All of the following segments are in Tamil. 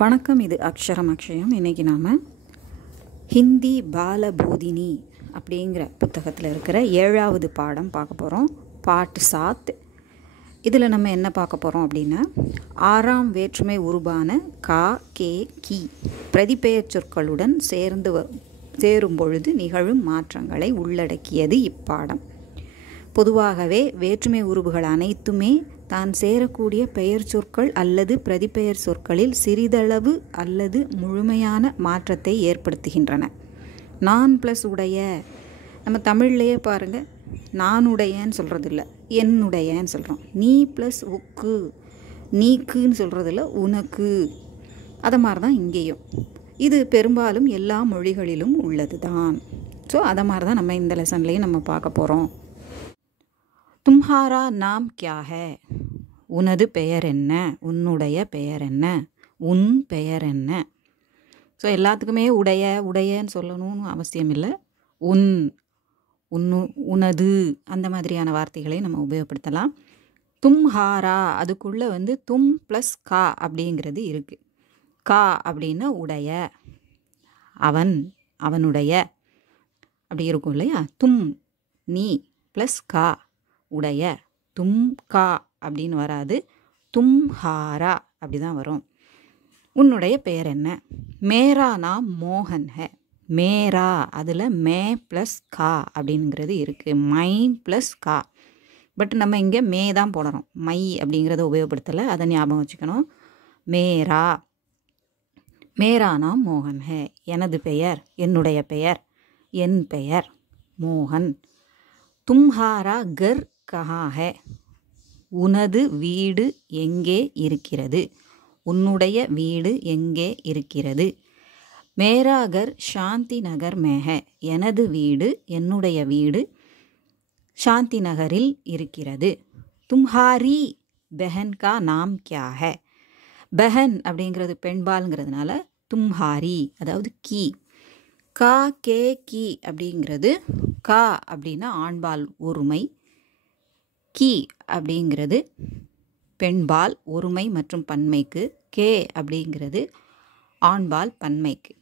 வணக்கம். இது அக்ஷரம் அக்ஷயம். இன்றைக்கி நாம் ஹிந்தி பாலபோதினி அப்படிங்கிற புத்தகத்தில் இருக்கிற 7வது பாடம் பார்க்க போகிறோம். பாட் 7. இதில் நம்ம என்ன பார்க்க போகிறோம் அப்படின்னா, 6ஆம் வேற்றுமை உருபான கா, கே, கி பிரதிபெயர் சொற்களுடன் சேரும் பொழுது நிகழும் மாற்றங்களை உள்ளடக்கியது இப்பாடம். பொதுவாகவே வேற்றுமை உருபுகள் அனைத்துமே தான் சேரக்கூடிய பெயர் சொற்கள் அல்லது பிரதிபெயர் சொற்களில் சிறிதளவு அல்லது முழுமையான மாற்றத்தை ஏற்படுத்துகின்றன. நான் ப்ளஸ் உடைய, நம்ம தமிழ்லையே பாருங்கள், நானுடையன்னு சொல்கிறதில்ல, என்னுடையன்னு சொல்கிறோம். நீ ப்ளஸ் உக்கு, நீக்குன்னு சொல்கிறதில்ல, உனக்கு. அதை மாதிரி தான் இங்கேயும். இது பெரும்பாலும் எல்லா மொழிகளிலும் உள்ளது தான். ஸோ அதை மாதிரி தான் நம்ம இந்த லெசன்லேயும் நம்ம பார்க்க போகிறோம். தும்ஹாரா நாம் கியா ஹே, உனது பெயர் என்ன, உன்னுடைய பெயர் என்ன, உன் பெயர் என்ன. ஸோ எல்லாத்துக்குமே உடையன்னு சொல்லணும்னு அவசியம் இல்லை. உனது அந்த மாதிரியான வார்த்தைகளை நம்ம உபயோகப்படுத்தலாம். தும்ஹாரா, அதுக்குள்ளே தும் ப்ளஸ் கா அப்படிங்கிறது இருக்குது. கா அப்படின்னா உடைய, அவன், அவனுடைய அப்படி இருக்கும் இல்லையா. தும் நீ ப்ளஸ் கா உடைய, தும் கா அப்படின்னு வராது, தும்ஹாரா அப்படி தான் வரும். உன்னுடைய பெயர் என்ன. மேரா நாம் மோகன் ஹே. மேரா அதில் மே ப்ளஸ் கா அப்படிங்கிறது இருக்குது. மை ப்ளஸ் கா. பட் நம்ம இங்கே மே தான் போடுறோம், மை அப்படிங்கிறத உபயோகப்படுத்தலை. அதை ஞாபகம் வச்சுக்கணும். மேரா, மேரா நாம் மோகன் ஹே, எனது பெயர், என்னுடைய பெயர், என் பெயர் மோகன். தும்ஹாரா கர் கஹா ஹே, உனது வீடு எங்கே இருக்கிறது, உன்னுடைய வீடு எங்கே இருக்கிறது. மேரா கர் சாந்தி நகர் மே ஹே, எனது வீடு, என்னுடைய வீடு சாந்தி நகரில் இருக்கிறது. தும்ஹாரி பெஹன் கா நாம் கியா ஹே. பெஹன் அப்படிங்கிறது பெண்பால்ங்கிறதுனால தும்ஹாரி அதாவது கி. கா, கே, கி அப்படிங்கிறது, கா அப்படின்னா ஆண்பால் ஒருமை, கி அப்படிங்கிறது பெண்பால் ஒருமை மற்றும் பன்மைக்கு, கே அப்படிங்கிறது ஆண்பால் பன்மைக்கு.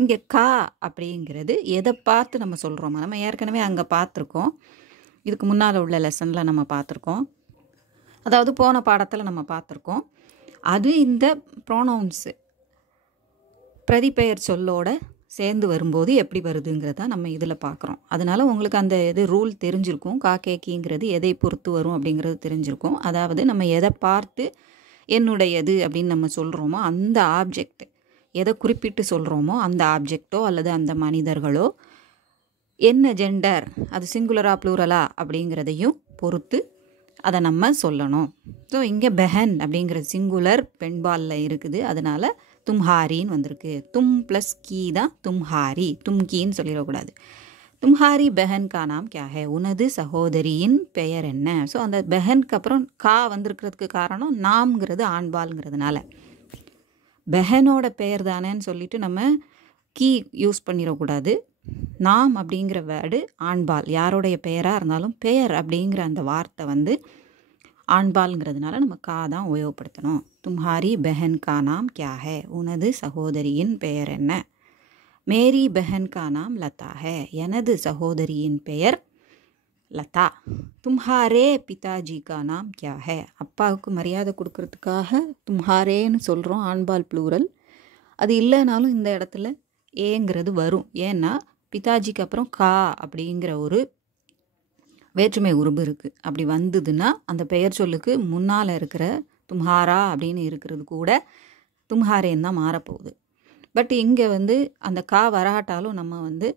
இங்கே கா அப்படிங்கிறது எதை பார்த்து நம்ம சொல்கிறோமா, நம்ம ஏற்கனவே அங்கே பார்த்துருக்கோம். இதுக்கு முன்னால் உள்ள லெசனில் நம்ம பார்த்துருக்கோம், அதாவது போன பாடத்தில் நம்ம பார்த்துருக்கோம். அது இந்த ப்ரோனவுன்ஸு பிரதிபெயர் சொல்லோட சேர்ந்து வரும்போது எப்படி வருதுங்கிறத நம்ம இதில் பார்க்குறோம். அதனால் உங்களுக்கு அந்த ரூல் தெரிஞ்சிருக்கும். காக்கேக்கிங்கிறது எதை பொறுத்து வரும் அப்படிங்கிறது தெரிஞ்சிருக்கும். அதாவது நம்ம எதை பார்த்து என்னுடையது அப்படின்னு நம்ம சொல்கிறோமோ அந்த ஆப்ஜெக்ட், எதை குறிப்பிட்டு சொல்கிறோமோ அந்த ஆப்ஜெக்டோ அல்லது அந்த மனிதர்களோ என்ன ஜெண்டர், அது சிங்குலரா ப்ளூரலா அப்படிங்கிறதையும் பொறுத்து அதை நம்ம சொல்லணும். ஸோ இங்கே பெஹன் அப்படிங்கிறது சிங்குலர் பெண்பாலில் இருக்குது, அதனால் தும்ஹாரின்னு வந்திருக்கு. தும் ப்ளஸ் கீ தான் தும்ஹாரி, தும்கீன்னு சொல்லிடக்கூடாது. தும்ஹாரி பெஹன் கா நாம் கியா ஹே, உனது சகோதரியின் பெயர் என்ன. ஸோ அந்த பெஹனுக்கு அப்புறம் கா வந்திருக்கிறதுக்கு காரணம் நாம்ங்கிறது ஆண்பால்ங்கிறதுனால. பெஹனோட பெயர் தானேன்னு சொல்லிட்டு நம்ம கீ யூஸ் பண்ணிடக்கூடாது. நாம் அப்படிங்கிற வேர்டு ஆண்பால், யாரோடைய பெயராக இருந்தாலும் பெயர் அப்படிங்கிற அந்த வார்த்தை ஆண்பால்ங்கிறதுனால நம்ம கா தான் உபயோகப்படுத்தணும். தும்ஹாரி பெஹன் கா நாம் கியா ஹே, உனது சகோதரியின் பெயர் என்ன. மேரி பெஹன் கா நாம் லதா ஹே, எனது சகோதரியின் பெயர் லதா. தும்ஹாரே பிதாஜி கா நாம் கியா ஹே, அப்பாவுக்கு மரியாதை கொடுக்கறதுக்காக தும்ஹாரேன்னு சொல்கிறோம், ஆண்பால் ப்ளூரல். அது இல்லைனாலும் இந்த இடத்துல ஏங்கிறது வரும். ஏன்னா பிதாஜிக்கு அப்புறம் கா அப்படிங்கிற ஒரு வேற்றுமை உருபு இருக்குது. அப்படி வந்ததுன்னா அந்த பெயர் சொல்லுக்கு முன்னால் இருக்கிற தும்ஹாரா அப்படின்னு இருக்கிறது கூட தும்ஹாரேன்னு தான் மாறப்போகுது. பட் இங்கே அந்த கா வராட்டாலும் நம்ம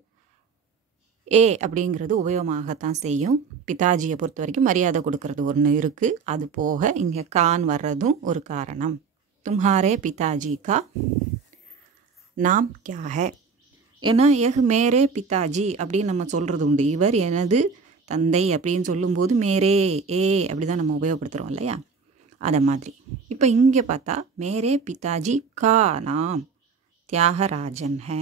ஏ அப்படிங்கிறது உபயோகமாகத்தான் செய்யும். பிதாஜியை பொறுத்த வரைக்கும் மரியாதை கொடுக்கறது ஒன்று இருக்குது. அது போக இங்கே கான் வர்றதும் ஒரு காரணம். தும்ஹாரே பிதாஜி கா நாம் கியா ஹே. ஏன்னா மேரே பிதாஜி அப்படின்னு நம்ம சொல்கிறது உண்டு. இவர் எனது தந்தை அப்படின்னு சொல்லும்போது மேரே ஏ அப்படி தான் நம்ம உபயோகப்படுத்துகிறோம் இல்லையா, அதை மாதிரி. இப்போ இங்கே பார்த்தா மேரே பிதாஜி கா நாம் தியாகராஜன் ஹே,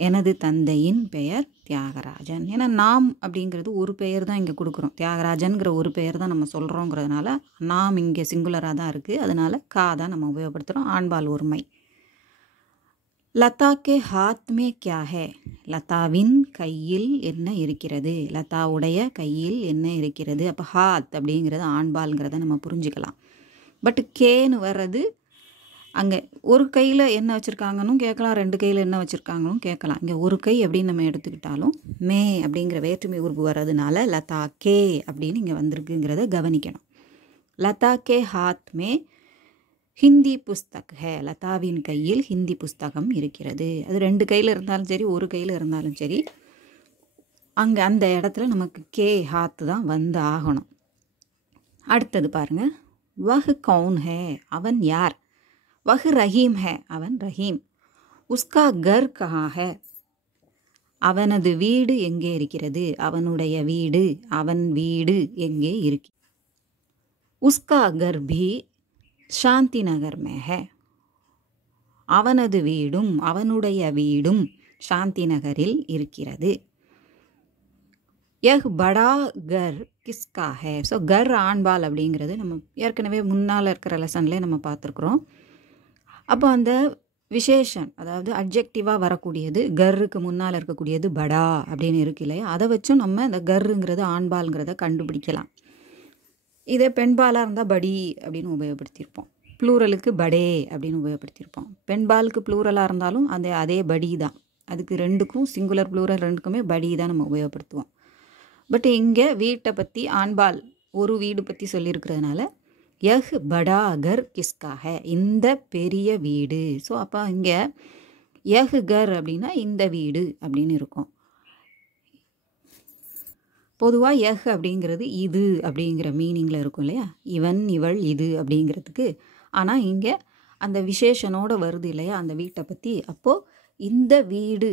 எனது தந்தையின் பெயர் தியாகராஜன். ஏன்னா நாம் அப்படிங்கிறது ஒரு பெயர் தான் இங்கே கொடுக்குறோம். தியாகராஜன்கிற ஒரு பெயர் தான் நம்ம சொல்கிறோங்கிறதுனால நாம் இங்கே சிங்குலராக தான் இருக்குது. அதனால் கா தான் நம்ம உபயோகப்படுத்துகிறோம். ஆண்பால் ஒருமை. லதா கே ஹாத் மே கியா ஹே. லதாவின் கையில் என்ன இருக்கிறது. லதாவுடைய கையில் என்ன இருக்கிறது. அப்போ ஹாத் அப்படிங்கிறது ஆண்பால்ங்கிறத நம்ம புரிஞ்சுக்கலாம். பட் கேன்னு வர்றது அங்கே ஒரு கையில் என்ன வச்சுருக்காங்கன்னு கேட்கலாம், ரெண்டு கையில் என்ன வச்சுருக்காங்கன்னு கேட்கலாம். இங்கே ஒரு கை அப்படின்னு நம்ம எடுத்துக்கிட்டாலும் மே அப்படிங்கிற வேற்றுமை உறுப்பு வர்றதுனால லதா கே அப்படின்னு இங்கே வந்திருக்குங்கிறத கவனிக்கணும். லதா கே ஹாத் மே ஹிந்தி புஸ்தக் ஹே. லதாவின் கையில் ஹிந்தி புஸ்தகம் இருக்கிறது. அது ரெண்டு கையில் இருந்தாலும் சரி, ஒரு கையில் இருந்தாலும் சரி, அங்கே அந்த இடத்துல நமக்கு கே ஹாத்து தான் வந்து ஆகணும். அடுத்தது பாருங்கள். வஹ் கௌன் ஹே. அவன் யார். வஹ் ரஹீம் ஹே. அவன் ரஹீம். உஸ்கா கர் கஹா ஹே. அவனது வீடு எங்கே இருக்கிறது. அவனுடைய வீடு, அவன் வீடு எங்கே இருக்கு. உஸ்கா கர் பி சாந்தி நகர் மே ஹே. அவனது வீடும், அவனுடைய வீடும் சாந்தி நகரில் இருக்கிறது. யஹ் படா கர் கிஸ்கா ஹே. ஸோ கர் ஆண்பால் அப்படிங்கிறது நம்ம ஏற்கனவே முன்னால் இருக்கிற லெசன்லேயே நம்ம பார்த்துருக்குறோம். அப்போ அந்த விசேஷன், அதாவது அட்ஜெக்டிவாக வரக்கூடியது, கர்ருக்கு முன்னால் இருக்கக்கூடியது படா அப்படின்னு இருக்கு இல்லையா, அதை வச்சும் நம்ம இந்த கர்ருங்கிறது ஆண்பால்ங்கிறத கண்டுபிடிக்கலாம். இதே பெண்பாலாக இருந்தால் படி அப்படின்னு உபயோகப்படுத்தியிருப்போம். ப்ளூரலுக்கு படே அப்படின்னு உபயோகப்படுத்தியிருப்போம். பெண்பாலுக்கு ப்ளூரலாக இருந்தாலும் அதே படி தான். அதுக்கு ரெண்டுக்கும் சிங்குலர் ப்ளூரல் ரெண்டுக்குமே படி தான் நம்ம உபயோகப்படுத்துவோம். பட் இங்கே வீட்டை பற்றி ஆண்பால் ஒரு வீடு பற்றி சொல்லியிருக்கிறதுனால யஹ் படா கர் கிஸ்கா ஹே. இந்த பெரிய வீடு. ஸோ அப்போ இங்கே யஹ் கர் அப்படின்னா இந்த வீடு அப்படின்னு இருக்கும். பொதுவாக யஹ் அப்படிங்கிறது இது அப்படிங்கிற மீனிங்கில் இருக்கும் இல்லையா, இவன் இவள் இது அப்படிங்கிறதுக்கு. ஆனால் இங்கே அந்த விசேஷனோடு வருது இல்லையா அந்த வீட்டை பற்றி. அப்போது இந்த வீடு,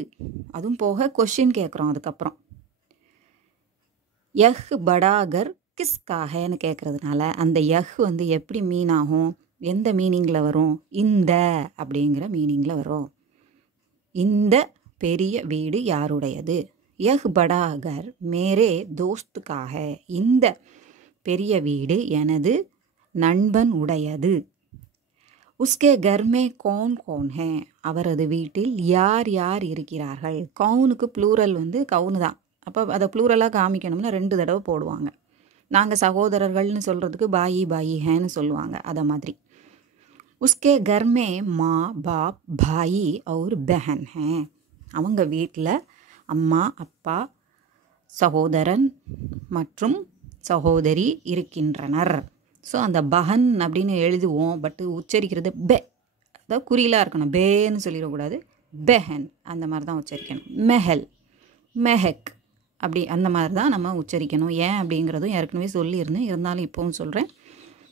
அதுவும் போக கொஷின் கேட்குறோம். அதுக்கப்புறம் யஹ் படாகர் கிஸ்காகன்னு கேட்குறதுனால அந்த யஹ் வந்து எப்படி மீன் ஆகும், எந்த மீனிங்கில் வரும், இந்த அப்படிங்கிற மீனிங்கில் வரும். இந்த பெரிய வீடு யாருடையது. யஹ் படா கர் மேரே தோஸ்துக்காக. இந்த பெரிய வீடு எனது நண்பன் உடையது. உஸ்கே கர்மே கௌன் கௌன் ஹே. அவரது வீட்டில் யார் யார் இருக்கிறார்கள். கவுனுக்கு ப்ளூரல் வந்து கவுனு தான். அப்போ அதை ப்ளூரலாக காமிக்கணும்னா 2 தடவை போடுவாங்க. நாங்கள் சகோதரர்கள்னு சொல்கிறதுக்கு பாயி பாயி ஹேன்னு சொல்லுவாங்க. அதை மாதிரி உஸ்கே கர்மே மா பாப் பாயி और बहन ஹே. அவங்க வீட்டில் அம்மா அப்பா சகோதரன் மற்றும் சகோதரி இருக்கின்றனர். ஸோ அந்த பஹன் அப்படின்னு எழுதுவோம், பட்டு உச்சரிக்கிறது பெ, அதாவது குறியிலாக இருக்கணும். பேன்னு சொல்லிடக்கூடாது, பெஹன் அந்த மாதிரி தான் உச்சரிக்கணும். மெஹல் மெஹக் அப்படி அந்த மாதிரி தான் நம்ம உச்சரிக்கணும். ஏன் அப்படிங்கிறதும் ஏற்கனவே சொல்லியிருந்தேன், இருந்தாலும் இப்போவும் சொல்கிறேன்.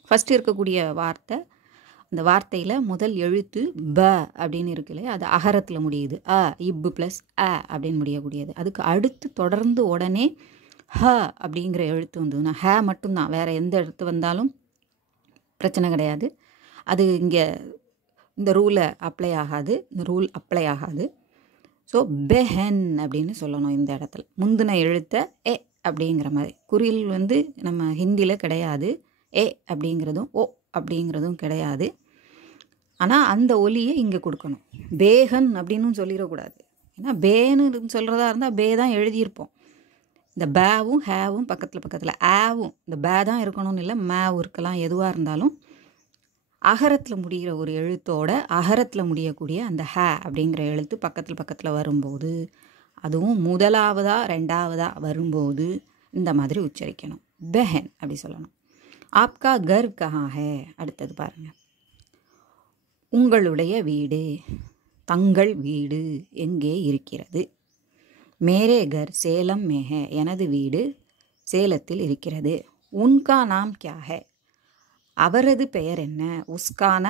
ஃபஸ்ட்டு இருக்கக்கூடிய வார்த்தை, அந்த வார்த்தையில் முதல் எழுத்து ப அப்படின்னு இருக்கு இல்லையா, அது அகரத்தில் முடியுது. அ இப்பு ப்ளஸ் அ அப்படின்னு முடியக்கூடியது. அதுக்கு அடுத்து தொடர்ந்து உடனே ஹ அப்படிங்கிற எழுத்து வந்ததுன்னா, ஹ மட்டும்தான், வேறு எந்த எழுத்து வந்தாலும் பிரச்சனை கிடையாது. அது இங்கே இந்த ரூலை அப்ளை ஆகாது, இந்த ரூல் அப்ளை ஆகாது. ஸோ பெஹன் அப்படின்னு சொல்லணும். இந்த இடத்துல முந்தின எழுத்தை ஏ அப்படிங்கிற மாதிரி. குறில் வந்து நம்ம ஹிந்தியில் கிடையாது. ஏ அப்படிங்கிறதும் ஓ அப்படிங்கிறதும் கிடையாது. ஆனால் அந்த ஒலியை இங்கே கொடுக்கணும். பேகன் அப்படின்னு சொல்லிடக்கூடாது. ஏன்னா பேன்னு சொல்கிறதா இருந்தால் பே தான் எழுதியிருப்போம். இந்த பேவும் ஹேவும் பக்கத்தில் ஆவும் இந்த பே தான் இருக்கணும்னு இல்லை, மேவும் இருக்கலாம். எதுவாக இருந்தாலும் அகரத்தில் முடிகிற ஒரு எழுத்தோட அகரத்தில் முடியக்கூடிய அந்த ஹே அப்படிங்கிற எழுத்து பக்கத்தில் வரும்போது, அதுவும் முதலாவதா ரெண்டாவதா வரும்போது இந்த மாதிரி உச்சரிக்கணும். பெஹன் அப்படி சொல்லணும். ஆப்கா கர் கஹா ஹே. அடுத்தது பாருங்கள். உங்களுடைய வீடு, தங்கள் வீடு எங்கே இருக்கிறது. மேரே கர் சேலம் மே ஹே. எனது வீடு சேலத்தில் இருக்கிறது. உன்கா நாம் கியா ஹே. அவரது பெயர் என்ன. உஸ்கான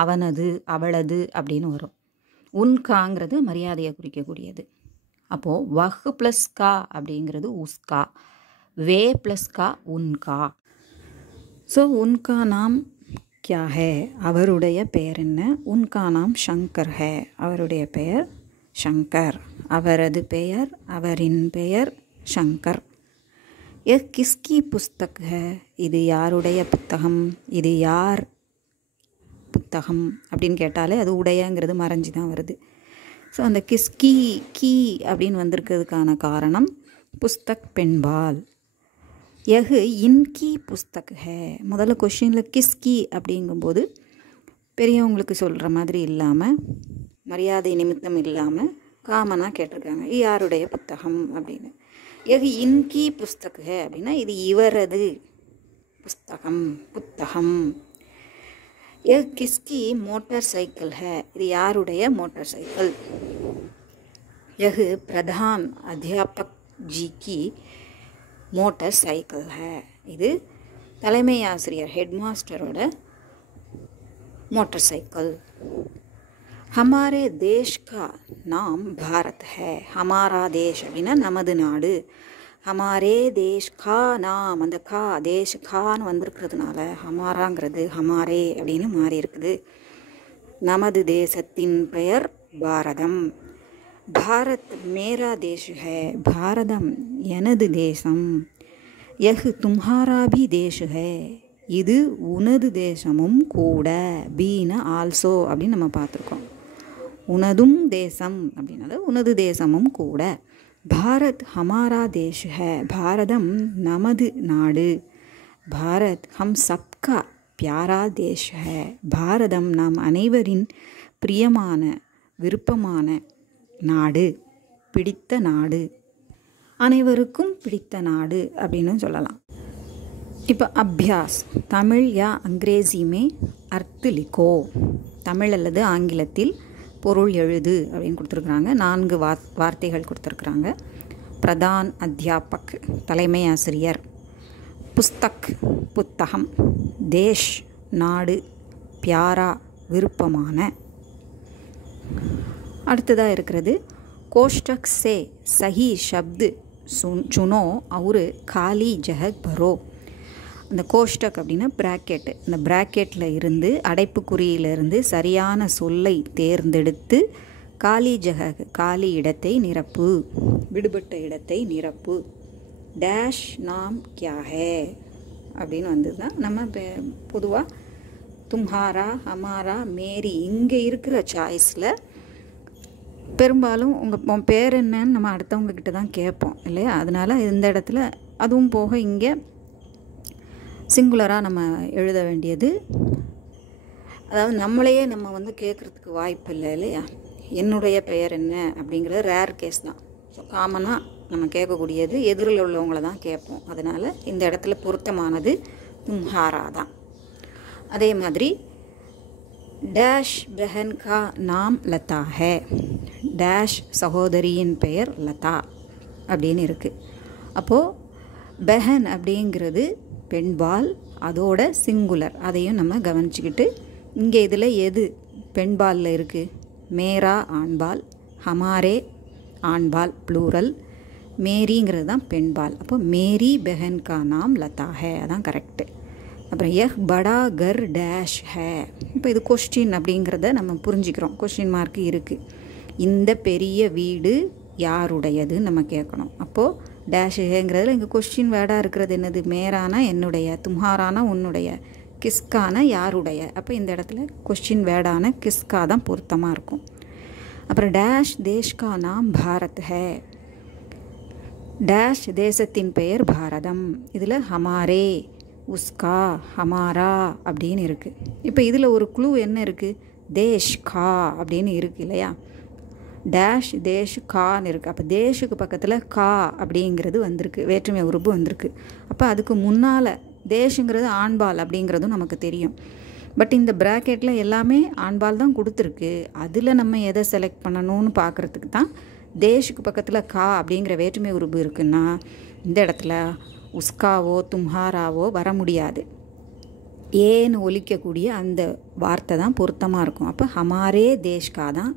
அவனது அவளது அப்படின்னு வரும். உன்காங்கிறது மரியாதையை குறிக்கக்கூடியது. அப்போது வஹ் ப்ளஸ் கா அப்படிங்கிறது உஸ்கா, வே ப்ளஸ் கா உன்கா. ஸோ உன்கா நாம் கியா ஹே, அவருடைய பெயர் என்ன. உன்கா நாம் ஷங்கர் ஹே, அவருடைய பெயர் ஷங்கர் அவரது பெயர், அவரின் பெயர் சங்கர். यह किसकी पुस्तक है, இது யாருடைய புத்தகம், இது யார் புத்தகம் அப்படின்னு கேட்டாலே அது உடையங்கிறது மறைஞ்சி தான் வருது. ஸோ அந்த கிஸ்கி கீ அப்படின்னு வந்திருக்கிறதுக்கான காரணம் புஸ்தக் பெண்பால். யஹ் இன்கி புஸ்தக் ஹே, முதல்ல கொஷினில் கிஸ்கி அப்படிங்கும்போது பெரியவங்களுக்கு சொல்கிற மாதிரி இல்லாமல், மரியாதை நிமித்தம் இல்லாமல் காமனாக கேட்டிருக்காங்க, யாருடைய புத்தகம் அப்படின்னு. யஹ் இன்கி புஸ்தக் ஹே அப்படின்னா இது இவரது புஸ்தகம், புத்தகம். யஹ் கிஸ்கி மோட்டார் சைக்கிள் ஹே, இது யாருடைய மோட்டார் சைக்கிள். யஹ் பிரதான் அத்தியாபக் ஜி கி மோட்டார் சைக்கிள் ஹே, இது தலைமை ஆசிரியர் ஹெட்மாஸ்டரோட மோட்டார் சைக்கிள். हमारे देश का नाम भारत है. हमारा देश அப்படின்னா நமது நாடு. हमारे देश का नाम, அந்த கா தேஷ் கான்னு வந்திருக்கிறதுனால ஹமாராங்கிறது ஹமாரே அப்படின்னு மாறி இருக்குது. நமது தேசத்தின் பெயர் பாரதம். பாரத் மேரா தேஷ் ஹே, பாரதம் எனது தேசம். யஹ் தும்ஹாரா பி தேஷ் ஹே, இது உனது தேசமும் கூட. பீன ஆல்சோ அப்படின்னு நம்ம பார்த்துருக்கோம். உனதும் தேசம் அப்படின்னால உனது தேசமும் கூட. பாரத் ஹமாரா தேஷ் ஹே, பாரதம் நமது நாடு. பாரத் ஹம் சப்கா பியாரா தேஷ் ஹே, பாரதம் நாம் அனைவரின் பிரியமான விருப்பமான நாடு, பிடித்த நாடு, அனைவருக்கும் பிடித்த நாடு அப்படின்னு சொல்லலாம். இப்போ அபியாஸ், தமிழ் யா அங்கிரேசி மே அர்த் லிகோ, தமிழ் அல்லது ஆங்கிலத்தில் பொருள் எழுது அப்படின்னு கொடுத்துருக்குறாங்க. 4 வார்த்தைகள் கொடுத்துருக்குறாங்க. பிரதான் அத்தியாபக் தலைமை ஆசிரியர், புஸ்தக் புத்தகம், தேஷ் நாடு, பியாரா விருப்பமான. அடுத்ததாக இருக்கிறது கோஷ்டக் சே சஹி ஷப்து சுனோ और खाली जगह भरो. அந்த கோஷ்டக் அப்படின்னா ப்ராக்கெட்டு, அந்த ப்ராக்கெட்டில் இருந்து அடைப்புக்குறியிலிருந்து சரியான சொல்லை தேர்ந்தெடுத்து காலி ஜகக் காலி இடத்தை நிரப்பு, விடுபட்ட இடத்தை நிரப்பு. டேஷ் நாம் கியா ஹே அப்படின்னு வந்தது தான். நம்ம பொதுவாக தும்ஹாரா ஹமாரா மேரி இங்கே இருக்கிற சாய்ஸில் பெரும்பாலும் உன் பேர் என்னன்னு நம்ம அடுத்தவங்கக்கிட்ட தான் கேட்போம் இல்லையா. அதனால் இந்த இடத்துல அதுவும் போக இங்கே சிங்குலராக நம்ம எழுத வேண்டியது, அதாவது நம்மளையே நம்ம கேட்குறதுக்கு வாய்ப்பு இல்லை இல்லையா. என்னுடைய பெயர் என்ன அப்படிங்கிறது ரேர் கேஸ் தான். ஸோ காமனாக நம்ம கேட்கக்கூடியது எதிரில் உள்ளவங்கள தான் கேட்போம். அதனால் இந்த இடத்துல பொருத்தமானது தும்ஹாரா தான். அதே மாதிரி டேஷ் பெஹன் கா நாம் லதா ஹே, டேஷ் சகோதரியின் பெயர் லதா அப்படின்னு இருக்குது. அப்போது பெஹன் அப்படிங்கிறது பெண்பால், அதோட சிங்குலர், அதையும் நம்ம கவனிச்சுக்கிட்டு இங்கே இதில் எது பெண்பாலில் இருக்குது, மேரா ஆண்பால், ஹமாரே ஆண்பால் ப்ளூரல், மேரிங்கிறது தான் பெண்பால். அப்போ மேரி பெஹன் கா நாம் லதா ஹே, அதான் கரெக்டு. அப்புறம் யஹ் படா கர் டேஷ் ஹே, இப்போ இது கொஸ்டின் அப்படிங்கிறத நம்ம புரிஞ்சுக்கிறோம். கொஸ்டின் மார்க் இருக்குது. இந்த பெரிய வீடு யாருடையதுன்னு நம்ம கேட்கணும். அப்போது டேஷ் ஹேங்கிறதுல இங்கே கொஸ்டின் வேர்டாக இருக்கிறது என்னது, மேரானா என்னுடைய, தும்ஹாரானா உன்னுடைய, கிஸ்கானா யாருடைய. அப்போ இந்த இடத்துல கொஸ்டின் வேர்டான கிஸ்கா தான் பொருத்தமாக இருக்கும். அப்புறம் டேஷ் தேஷ்கா நாம் பாரத் ஹே, டேஷ் தேசத்தின் பெயர் பாரதம். இதில் ஹமாரே, உஸ்கா, ஹமாரா அப்படின்னு இருக்குது. இப்போ இதில் ஒரு க்ளூ என்ன இருக்குது, தேஷ் கா அப்படின்னு இருக்குது இல்லையா. டேஷ் தேஷ் கான்னு இருக்குது. அப்போ தேஷுக்கு பக்கத்தில் கா அப்படிங்கிறது வந்திருக்கு, வேற்றுமை உறுப்பு வந்திருக்கு. அப்போ அதுக்கு முன்னால் தேஷுங்கிறது ஆண்பால் அப்படிங்கிறதும் நமக்கு தெரியும். பட் இந்த ப்ராக்கெட்டில் எல்லாமே ஆண்பால் தான் கொடுத்துருக்கு. அதில் நம்ம எதை செலக்ட் பண்ணணும்னு பார்க்குறதுக்கு தான் தேஷுக்கு பக்கத்தில் கா அப்படிங்கிற வேற்றுமை உறுப்பு இருக்குன்னா இந்த இடத்துல உஸ்காவோ தும்ஹாராவோ வர முடியாது. ஏன்னு ஒலிக்கக்கூடிய அந்த வார்த்தை தான் பொருத்தமாக இருக்கும். அப்போ ஹமாரே தேஷ்கா தான்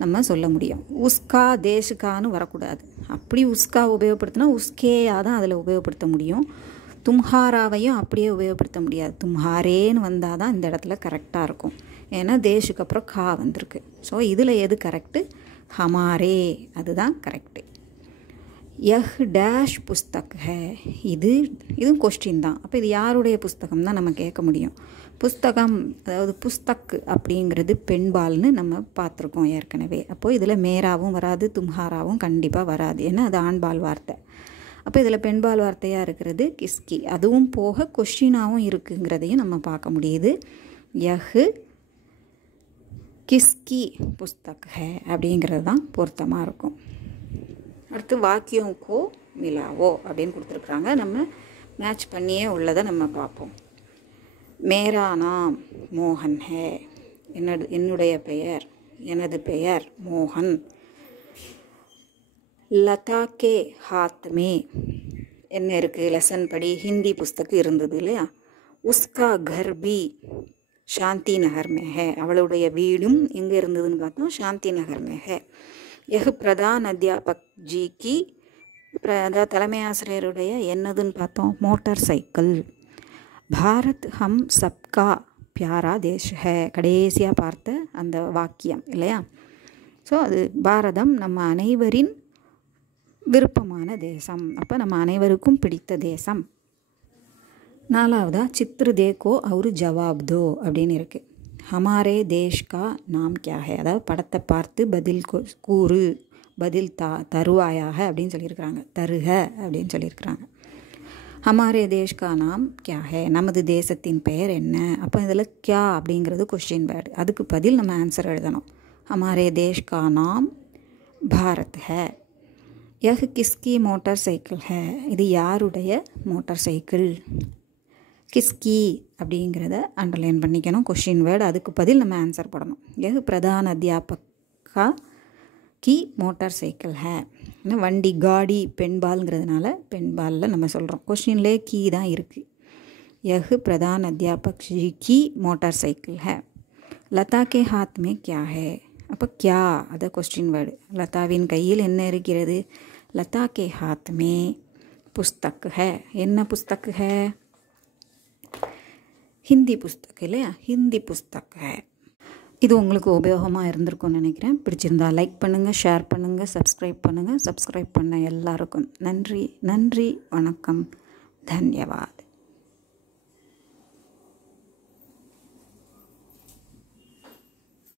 நம்ம சொல்ல முடியும். உஸ்கா தேஷ்கான்னு வரக்கூடாது. அப்படி உஸ்கா உபயோகப்படுத்தினா உஸ்கேயாக தான் அதில் உபயோகப்படுத்த முடியும். தும்ஹாராவையும் அப்படியே உபயோகப்படுத்த முடியாது. தும்ஹாரேன்னு வந்தால் தான் இந்த இடத்துல கரெக்டாக இருக்கும். ஏன்னா தேஷுக்கு அப்புறம் கா வந்திருக்கு. ஸோ இதில் எது கரெக்டு, ஹமாரே அதுதான் கரெக்டு. யஹ் டேஷ் புஸ்தக் ஹே, இதுவும் கொஸ்டின் தான். அப்போ இது யாருடைய புஸ்தகம் தான் நம்ம கேட்க முடியும். புஸ்தகம் அதாவது புஸ்தக் அப்படிங்கிறது பெண்பால்னு நம்ம பார்த்துருக்கோம் ஏற்கனவே. அப்போது இதில் மேராவும் வராது, தும்ஹாராவும் கண்டிப்பாக வராது, ஏன்னா அது ஆண்பால் வார்த்தை. அப்போ இதில் பெண்பால் வார்த்தையாக இருக்கிறது கிஸ்கி. அதுவும் போக கொஸ்டினாகவும் இருக்குங்கிறதையும் நம்ம பார்க்க முடியுது. யஹ் கிஸ்கி புஸ்தக் ஹே அப்படிங்கிறது தான் பொருத்தமாக இருக்கும். அடுத்து வாக்கியம் கோ மிலாவோ அப்படின்னு கொடுத்துருக்குறாங்க. நம்ம மேட்ச் பண்ணியே உள்ளதை நம்ம பார்ப்போம். மேரா நாம் மோகன் ஹே, என்னுடைய பெயர், எனது பெயர் மோகன். லதா கே ஹாத் மே என்ன இருக்குது, லெசன் படி ஹிந்தி புஸ்தகம் இருந்தது இல்லையா. உஸ்கா கர் பி சாந்தி நகர் மே ஹே, அவளுடைய வீடும் எங்கே இருந்ததுன்னு பார்த்தோம், சாந்தி நகர் மே ஹே. யஹ் பிரதான் அத்தியாபக் ஜி கி, தலைமை ஆசிரியருடைய என்னதுன்னு பார்த்தோம், மோட்டார் சைக்கிள். பாரத் ஹம் சப்கா பியாரா தேஷ் ஹே, கடைசியாக பார்த்த அந்த வாக்கியம் இல்லையா. ஸோ அது பாரதம் நம்ம அனைவரின் விருப்பமான தேசம், அப்போ நம்ம அனைவருக்கும் பிடித்த தேசம். நாலாவதா சித்ரு தேக்கோ அவர் ஜவாப் தோ அப்படின்னு இருக்குது. ஹமாரே தேஷ் கா நாம் கியா ஹே, அதாவது படத்தை பார்த்து பதில் கூறு, பதில் தருவாயாக அப்படின்னு சொல்லியிருக்கிறாங்க, தருக அப்படின்னு சொல்லியிருக்கிறாங்க. ஹமாரே தேஷ் கா நாம் கியா ஹே, நமது தேசத்தின் பெயர் என்ன. அப்போ இதில் கியா அப்படிங்கிறது கொஸ்டின் வேர்டு, அதுக்கு பதில் நம்ம ஆன்சர் எழுதணும். ஹமாரே தேஷ் கா நாம் பாரத் ஹே. யஹ் கிஸ்கி மோட்டார் சைக்கிள் ஹே, இது யாருடைய மோட்டார் சைக்கிள். கிஸ்கி அப்படிங்கிறத அண்டர்லைன் பண்ணிக்கணும், கொஷின் வேர்டு, அதுக்கு பதில் நம்ம ஆன்சர் போடணும். யஹ் பிரதான் அத்தியாபக்கா கி மோட்டார் சைக்கிள் ஹே. ஏன்னா வண்டி காடி பெண்பால்ங்கிறதுனால பெண்பாலில் நம்ம சொல்கிறோம், கொஷின்லே கீ தான் இருக்குது. யஹ் பிரதான் அத்தியாபக் ஜி கி மோட்டார் சைக்கிள் ஹே. லதா கே ஹாத் மே கியா ஹே, அப்போ கியா அதை கொஸ்டின் வேர்டு. லதாவின் கையில் என்ன இருக்கிறது, லதா கே ஹாத் மே புஸ்தக் ஹே, என்ன புஸ்தக் ஹே, ஹிந்தி புஸ்தக் இல்லையா, ஹிந்தி புஸ்தக் ஹே. இது உங்களுக்கு உபயோகமாக இருந்திருக்கும்னு நினைக்கிறேன். பிடிச்சிருந்தா லைக் பண்ணுங்கள், ஷேர் பண்ணுங்கள், சப்ஸ்கிரைப் பண்ணுங்கள். சப்ஸ்கிரைப் பண்ண எல்லாருக்கும் நன்றி, வணக்கம், தன்யவாத்.